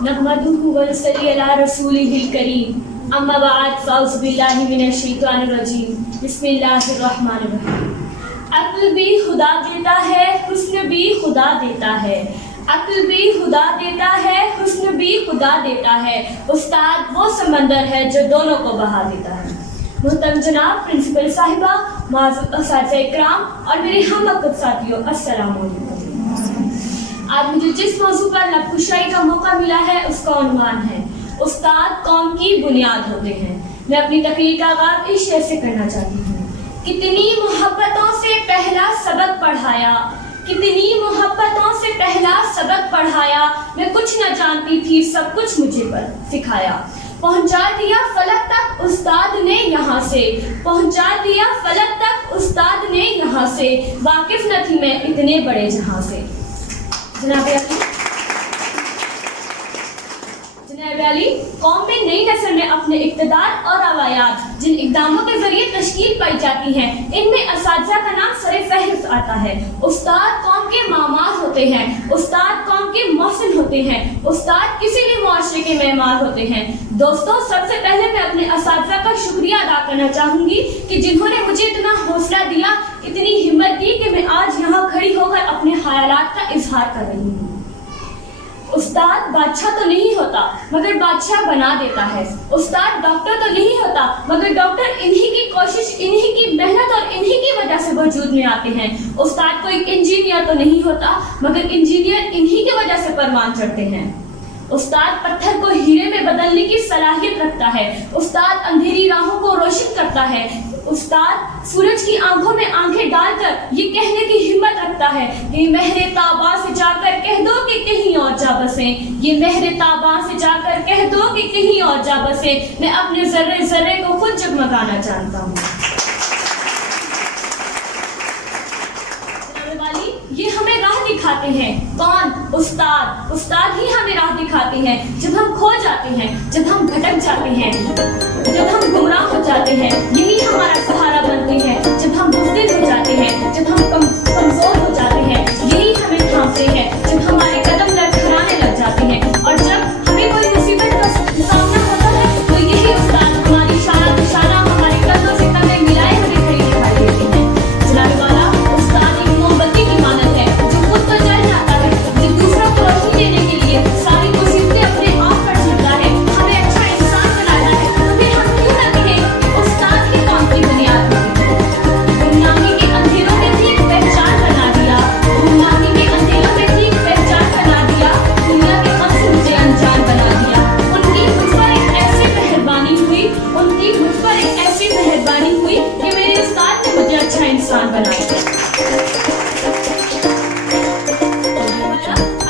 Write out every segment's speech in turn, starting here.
नहमदुहु व नसल्ली अला रसूलिहिल करीम अम्मा बाद फ़अऊज़ु बिल्लाहि मिनश शैतानिर रजीम बिस्मिल्लाहिर रहमानिर रहीम। अक्ल भी खुदा देता है, हुस्न भी खुदा देता है। अक्ल भी खुदा देता है, हुस्न भी खुदा देता है। उस्ताद वो समंदर है जो दोनों को बहा देता है। मुहतरम जनाब प्रिंसिपल साहिबा, माज़ूर असातिज़ा इकराम और मेरे हमवक़्त साथियों, अस्सलाम वालेकुम। आज मुझे जिस मौजू पर लबकुशाई का मौका मिला है उसका उन्वान है उस्ताद कौम की बुनियाद होते हैं। मैं अपनी तकरीर का आगाज़ इस शेर से करना चाहती हूँ। कितनी मोहब्बतों से पहला सबक पढ़ाया, कितनी मोहब्बतों से पहला सबक पढ़ाया, मैं कुछ न जानती थी सब कुछ मुझे पर सिखाया। पहुंचा दिया फलक तक उस्ताद ने यहाँ से, पहुंचा दिया फलक तक उस्ताद ने यहाँ से, वाकिफ न थी मैं इतने बड़े जहां से। जनाब अली, कौम में नई नस्ल में अपने इक़्तिदार और रवायात जिन इक़दामों के जरिए तश्कील पाई जाती हैं, इनमें असातिज़ा का नाम सरे फहरिस्त आता है। उस्ताद कौम के मामार होते हैं, उस्ताद कौम के मोहसिन होते हैं, उस्ताद किसी भी मुआशरे के मेहमान होते हैं। दोस्तों, सबसे पहले मैं अपने असातिज़ा का शुक्रिया अदा करना चाहूँगी कि जिन्होंने मुझे इतना हौसला दिया, इतनी हिम्मत दी कि मैं आज यहाँ खड़ी होकर अपने ख़यालात का इजहार कर रही हूँ। उस्ताद बादशाह तो नहीं होता मगर बादशाह बना देता है। उस्ताद डॉक्टर तो नहीं होता मगर डॉक्टर इन्हीं की कोशिश, इन्हीं की मेहनत और इन्हीं की वजह से वजूद में आते हैं। उस्ताद कोई इंजीनियर तो नहीं होता मगर इंजीनियर इन्हीं की वजह से परवान चढ़ते हैं। उस्ताद पत्थर को हीरे में बदलने की सलाहियत रखता है। उस्ताद अंधेरी राहों को रोशन करता है। उस्ताद सूरज की आंखों में आंखें डालकर ये कहने की हिम्मत रखता है कि महरे ताबा से जाकर कह दो कि कहीं और जा बसे, ये महरे ताबा से जाकर कह दो कि कहीं और जा बसे, मैं अपने जर्रे जर्रे को खुद जगमगाना जानता हूँ। ये हमें राह दिखाते हैं। कौन? उस्ताद। उस्ताद ही हमें राह दिखाते हैं जब हम खो जाते हैं, जब हम भटक जाते हैं, जब हम गुमराह हो जाते हैं। यही हमारा सहारा बनते हैं जब हम बुज़दिल हो जाते हैं, जब हम कमजोर हो जाते हैं। यही हमें थामते हैं जब हमारे कदम लड़खड़ाने लग जाते हैं। और जब हमें कोई मुसीबत का सामना होता है तो यही उस्ताद हमारी शाना हमारे कंधों से कंधे मिलाए हमें खड़ी दिखाई देते हैं। जनाब वाला, उस्ताद एक मोमबत्ती की मानत है जो खुद तो जल जाता है, जो दूसरों को रोशनी देने के लिए सारी मुसीबतें अपने आप पर झेलता है, हमें अच्छा इंसान बनाता है। हमें हम क्यों न कहें उस्ताद ही कौम की बुनियाद होती है। गुमनामी के अंधेरों में भी एक पहचान बना दिया, गुमनामी के अंधेरों में भी एक पहचान बना दिया, दुनिया के गम से मुझे अनजान बना दिया। उनकी मुझ पर एक ऐसी मेहरबानी हुई, उनकी मुझ पर एक ऐसी मेहरबानी हुई कि मेरे उस्ताद ने मुझे अच्छा इंसान बना दिया।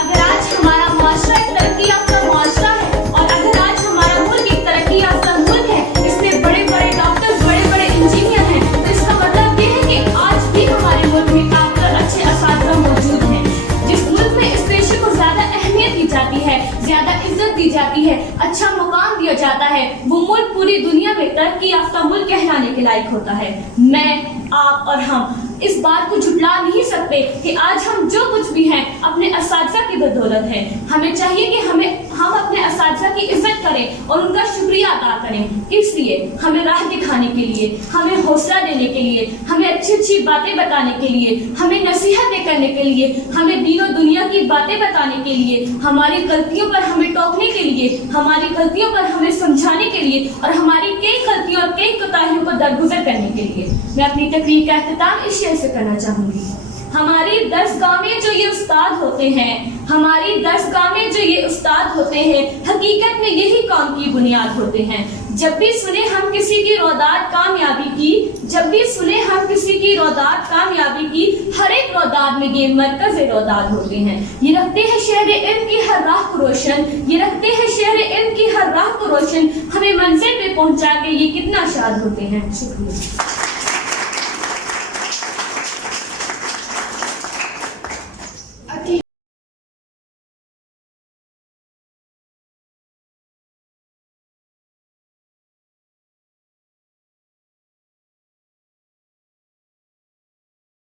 अगर आज हमारा मुआशरा एक तरक्की याफ्ता मुआशरा है और अगर आज हमारा मुल्क एक तरक्की याफ्ता मुल्क है, इसमें बड़े बड़े डॉक्टर्स, बड़े बड़े इंजीनियर हैं, तो इसका मतलब ये है कि आज भी हमारे मुल्क में काफी अच्छे असातिज़ा मौजूद हैं। जिस मुल्क में इस पेशे को ज्यादा अहमियत दी जाती है, ज्यादा इज्जत दी जाती है, अच्छा मुकाम दिया जाता है, वो मुल्क पूरी दुनिया में तरक्की याफ्ता मुल्क कहलाने के लायक होता है। मैं, आप और हम इस बात को झुटला नहीं सकते कि आज हम जो कुछ भी हैं अपने असातिज़ा की बदौलत है। हमें चाहिए कि हम अपने असातिज़ा की इज्जत करें और उनका शुक्रिया अदा करें। इसलिए हमें राह दिखाने के लिए, हमें हौसला देने के लिए, हमें अच्छी अच्छी बातें बताने के लिए, हमें नसीहतें करने के लिए, हमें दीन दुनिया की बातें बताने के लिए, हमारी गलतियों पर हमें टोकने के लिए, हमारी गलतियों पर हमें समझाने के लिए और हमारी कई गलतियों और कई कोताहियों को दरगुजर करने के लिए मैं अपनी तकरीर का इख्तिताम इस शेर से करना चाहूंगी। हमारी दर्सगाह में जो ये उस्ताद होते हैं, हमारी दर्सगाह में जो ये उस्ताद होते हैं, हकीकत में यही कौम की बुनियाद होते हैं। जब भी सुने हम किसी की रौदात कामयाबी की, जब भी सुने हम किसी की रौदात कामयाबी की, हर एक रौदात में ये मरकज़ रौदात होते हैं। ये रखते हैं शहर इल्म की हर राह को रोशन, ये रखते हैं शहर इल्म की हर राह को रोशन, हमें मंजिल पे पहुंचा के ये कितना शाद होते हैं। शुक्रिया।